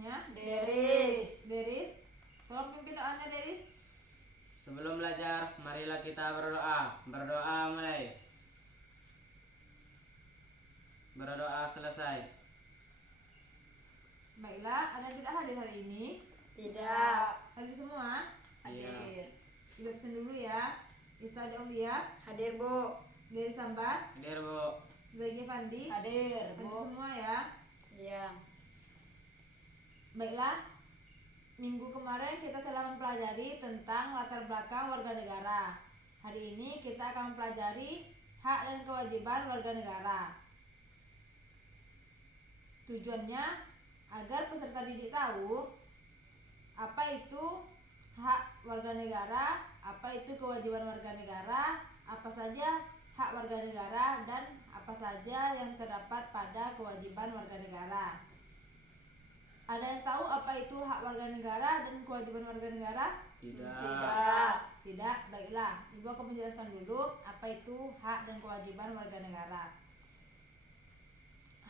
kelasnya? Deris. Deris, tolong pimpin doanya Deris. Sebelum belajar, marilah kita berdoa. Berdoa mulai. Berdoa selesai. Baiklah, ada yang tidak hadir hari ini? Tidak. Hadir semua? Hadir. Ibu absen dulu ya. Ista Aulia, Hadir, Bu. Deris Sambar, Hadir, Bu. Zagi Fandi. Hadir, Hadir Bu. semua ya. Iya. Baiklah, minggu kemarin kita telah mempelajari tentang latar belakang warga negara. Hari ini kita akan mempelajari hak dan kewajiban warga negara. Tujuannya agar peserta didik tahu apa itu hak warga negara, apa itu kewajiban warga negara, apa saja hak warga negara, dan apa saja yang terdapat pada kewajiban warga negara. Ada yang tahu apa itu hak warga negara dan kewajiban warga negara? Tidak. Tidak, baiklah. Ibu akan menjelaskan dulu apa itu hak dan kewajiban warga negara.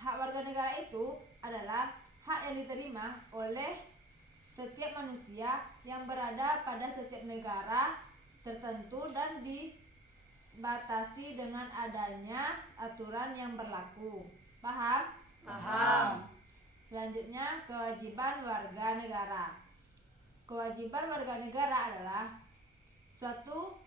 Hak warga negara itu adalah hak yang diterima oleh setiap manusia yang berada pada setiap negara tertentu dan dibatasi dengan adanya aturan yang berlaku. Paham? Paham. Selanjutnya, kewajiban warga negara. Kewajiban warga negara adalah suatu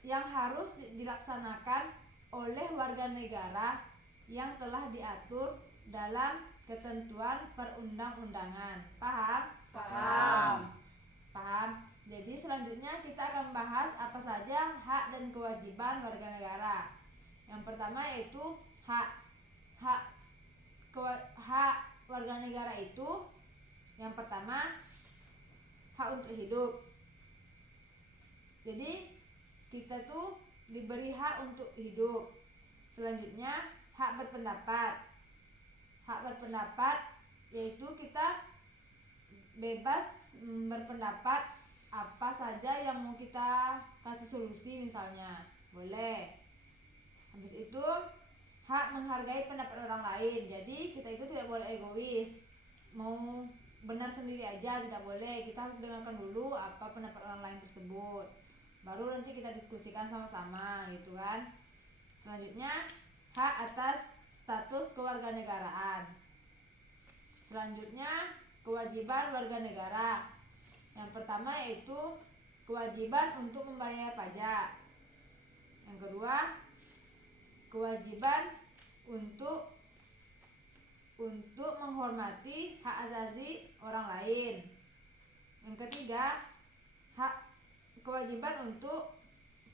yang harus dilaksanakan oleh warga negara yang telah diatur dalam ketentuan perundang-undangan. Paham? Paham. Paham. Jadi selanjutnya kita akan membahas apa saja hak dan kewajiban warga negara. Yang pertama yaitu hak warga negara itu yang pertama hak untuk hidup. Jadi kita tuh diberi hak untuk hidup. Selanjutnya hak berpendapat. Hak berpendapat yaitu kita bebas berpendapat apa saja yang mau kita kasih solusi, misalnya boleh. Habis itu hak menghargai pendapat orang lain. Jadi kita itu tidak boleh egois, mau benar sendiri aja tidak boleh. Kita harus dengarkan dulu apa pendapat orang lain tersebut, baru nanti kita diskusikan sama-sama gitu kan. Selanjutnya hak atas status kewarganegaraan. Selanjutnya kewajiban warga negara. Yang pertama yaitu kewajiban untuk membayar pajak. Yang kedua kewajiban untuk menghormati hak asasi orang lain. Yang ketiga kewajiban untuk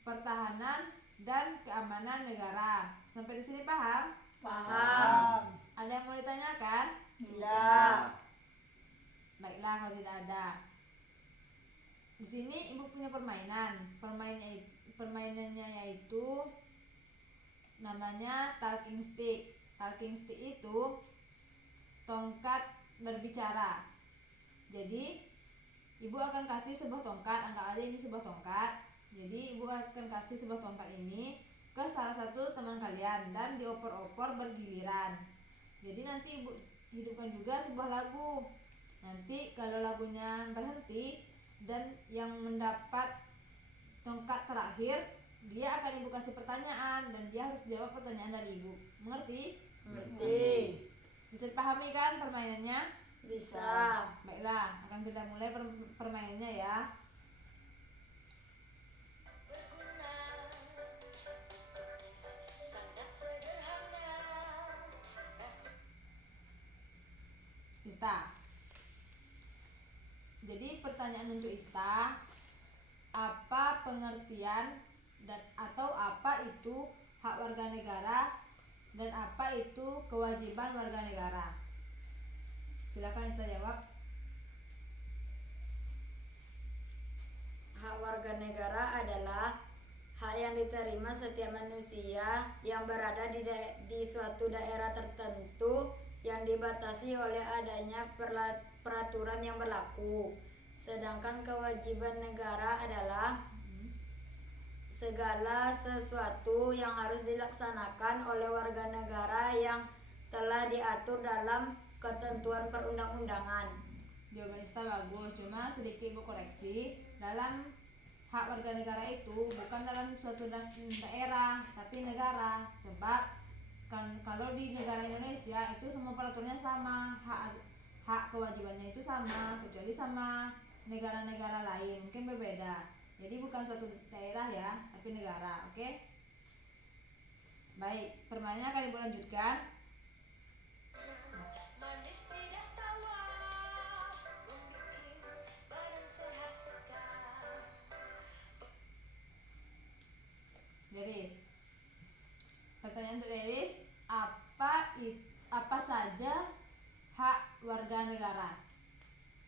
pertahanan dan keamanan negara. Sampai di sini paham? Paham. Ada yang mau ditanyakan? Tidak. Baiklah, kalau tidak ada. Di sini ibu punya permainan. Permainannya yaitu namanya talking stick. Talking stick itu tongkat berbicara. Jadi ibu akan kasih sebuah tongkat, anggap aja ini sebuah tongkat. Jadi ibu akan kasih sebuah tongkat ini ke salah satu teman kalian dan dioper-oper bergiliran. Jadi nanti ibu hidupkan juga sebuah lagu. Nanti kalau lagunya berhenti dan yang mendapat tongkat terakhir, dia akan ibu kasih pertanyaan dan dia harus jawab pertanyaan dari ibu. Mengerti? Mengerti. Bisa dipahami kan permainannya? Bisa. Baiklah, akan kita mulai permainannya ya. Ista. Jadi pertanyaan untuk Ista, apa pengertian dan atau apa itu hak warga negara dan apa itu kewajiban warga negara? Silakan Ista jawab. Hak warga negara adalah hak yang diterima setiap manusia yang berada di suatu daerah tertentu yang dibatasi oleh adanya peraturan yang berlaku. Sedangkan kewajiban negara adalah segala sesuatu yang harus dilaksanakan oleh warga negara yang telah diatur dalam ketentuan perundang-undangan. Jawaban Ista bagus, cuma sedikit ibu koreksi. Dalam hak warga negara itu bukan dalam suatu daerah tapi negara. Sebab kan kalau di negara Indonesia itu semua peraturannya sama, hak kewajibannya itu sama, kecuali sama negara-negara lain mungkin berbeda. Jadi bukan suatu daerah ya, tapi negara. Oke? Baik, permainannya akan ibu lanjutkan. Manis tidak tawa, membikin badan sehat segar. Deris. Pertanyaan untuk Deris, apa saja hak warga negara?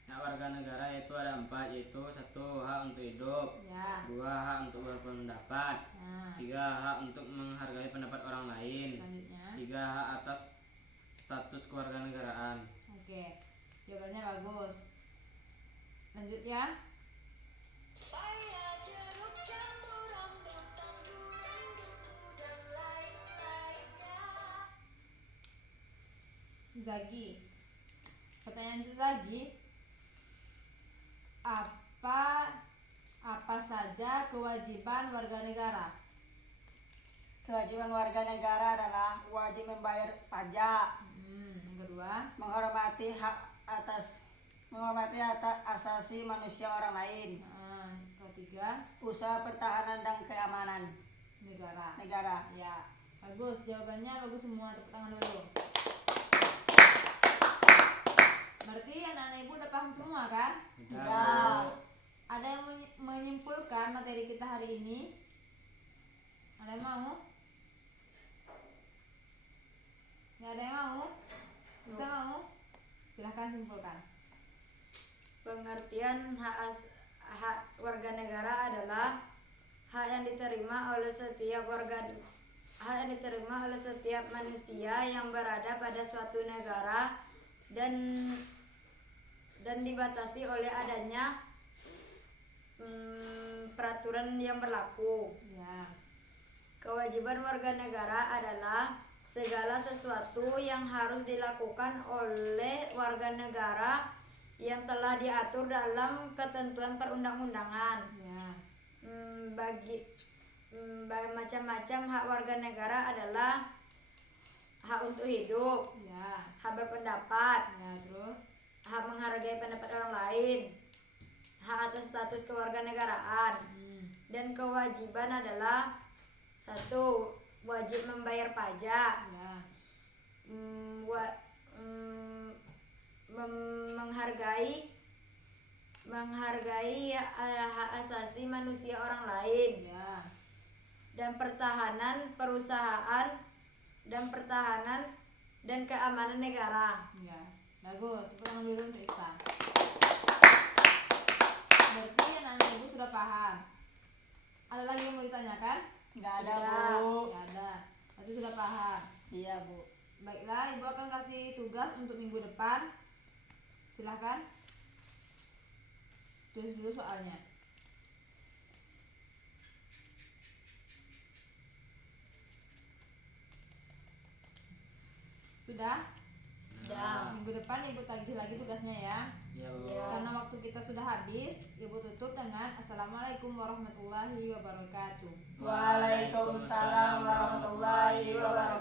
Hak warga negara itu ada 4, yaitu 1. Hak untuk hidup, Ya. 2. Hak untuk berpendapat, Nah, 3. Hak untuk menghargai pendapat orang lain, selanjutnya. 3. Hak atas status kewarganegaraan. Oke. Jawabannya bagus. Lanjut ya. Paya, jeruk, jambu, rambutan, durian, duku, dan lain-lainnya. Zagi. Pertanyaan untuk Zagi, apa saja kewajiban warga negara? Kewajiban warga negara adalah wajib membayar pajak, Yang kedua. menghormati asasi manusia orang lain, Ketiga, usaha pertahanan dan keamanan negara. Ya, bagus. Jawabannya bagus semua. Tepuk tangan dulu. Berarti anak-anak ibu udah paham semua kan? Udah. Ada yang menyimpulkan materi kita hari ini? Ada yang mau? Nggak ada yang mau? Bisa mau? Silahkan simpulkan. Pengertian hak warga negara adalah hak yang diterima oleh setiap manusia yang berada pada suatu negara dan dibatasi oleh adanya peraturan yang berlaku. Ya. Kewajiban warga negara adalah segala sesuatu yang harus dilakukan oleh warga negara yang telah diatur dalam ketentuan perundang-undangan. Ya. Bagi macam-macam hak warga negara adalah hak untuk hidup, Ya. hak berpendapat, Ya, terus. hak menghargai pendapat orang lain, hak atas status kewarganegaraan. Dan kewajiban adalah 1. Wajib membayar pajak, Ya. menghargai hak asasi manusia orang lain, Ya. dan pertahanan perusahaan dan keamanan negara. Ya. Bagus. Tepuk tangan dulu untuk Ista. Berarti anak-anak ibu sudah paham. Ada lagi yang mau ditanyakan? Nggak ada, Tidak. Bu. Nggak ada. Berarti sudah paham. Iya, Bu. Baiklah, ibu akan kasih tugas untuk minggu depan. Silahkan tulis dulu soalnya. Sudah? Sudah. Minggu depan ibu tagih lagi tugasnya ya. Ya, Bu. Ya. Karena waktu kita sudah habis, ibu tutup dengan Assalamualaikum warahmatullahi wabarakatuh. Waalaikumsalam warahmatullahi wabarakatuh.